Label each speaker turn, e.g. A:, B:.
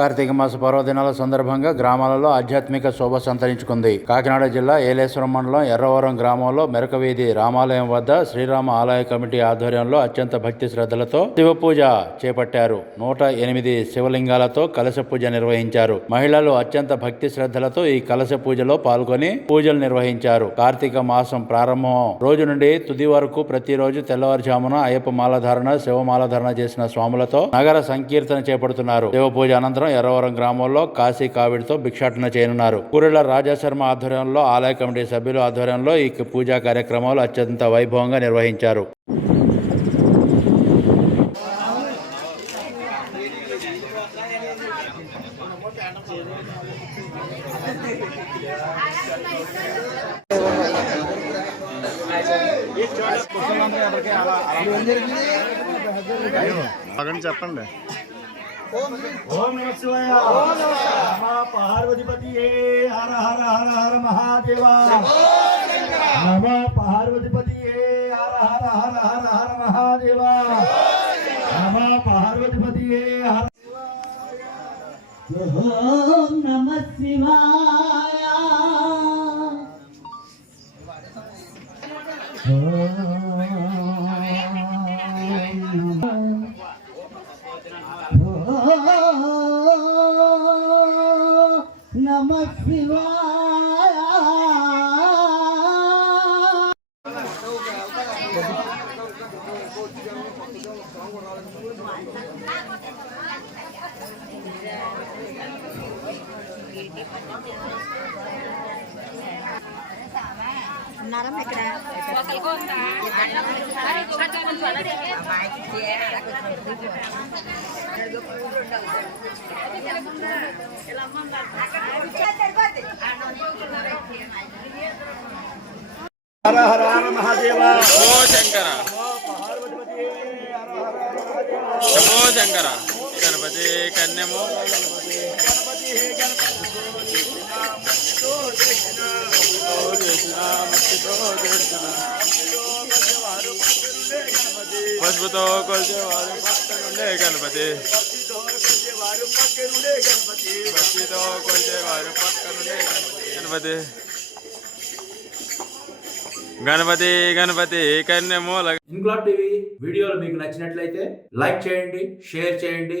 A: కార్తీక మాస పర్వదినాల సందర్భంగా గ్రామాలలో ఆధ్యాత్మిక శోభ సంతరించుకుంది. కాకినాడ జిల్లా ఏలేశ్వరం మండలం ఎర్రవరం గ్రామంలో మెరకవీధి రామాలయం వద్ద శ్రీరామ ఆలయ కమిటీ ఆధ్వర్యంలో అత్యంత భక్తి శ్రద్ధలతో శివపూజ చేపట్టారు. నూట ఎనిమిది శివలింగాలతో కలశ పూజ నిర్వహించారు. మహిళలు అత్యంత భక్తి శ్రద్ధలతో ఈ కలశ పూజలో పాల్గొని పూజలు నిర్వహించారు. కార్తీక మాసం ప్రారంభం రోజు నుండి తుది వరకు ప్రతిరోజు తెల్లవారుజామున అయ్యప్ప మాలధారణ శివమాలధారణ చేసిన స్వాములతో నగర సంకీర్తన చేపడుతున్నారు. శివ పూజ అనంతరం ఎర్రవరం గ్రామంలో కాశీ కావిడితో భిక్షాటన చేయనున్నారు. కురెల రాజాశర్మ ఆధ్వర్యంలో ఆలయ కమిటీ సభ్యుల ఆధ్వర్యంలో ఈ పూజా కార్యక్రమాలు అత్యంత వైభవంగా నిర్వహించారు.
B: ओम नमः
C: शिवाय। नमः पार्वतीपति। हर हर हर हर महादेवा। नमः पार्वतीपति। हर हर हर हर हर महादेवा। नमः पार्वतीपति। हर। ओम नमः
D: शिवाय। Oh नम शिवाय Thank you.
E: ఉన్నారమ్మ ఇక్కడ
C: హర హర హర మహాదేవ
B: శంభో శంకర
C: పార్వతిపతి హర హర హర మహాదేవ
B: శంభో శంకర గణపతి కన్యము పసుపుతో కొలిచేవారు పక్కనుండే గణపతి భక్తితో కొలిచేవారు పక్కనుండే గణపతి గణపతి గణపతి కన్యమూల
A: ఇంక్లాబ్ టీవీ వీడియోలు మీకు నచ్చినట్లయితే లైక్ చేయండి షేర్ చేయండి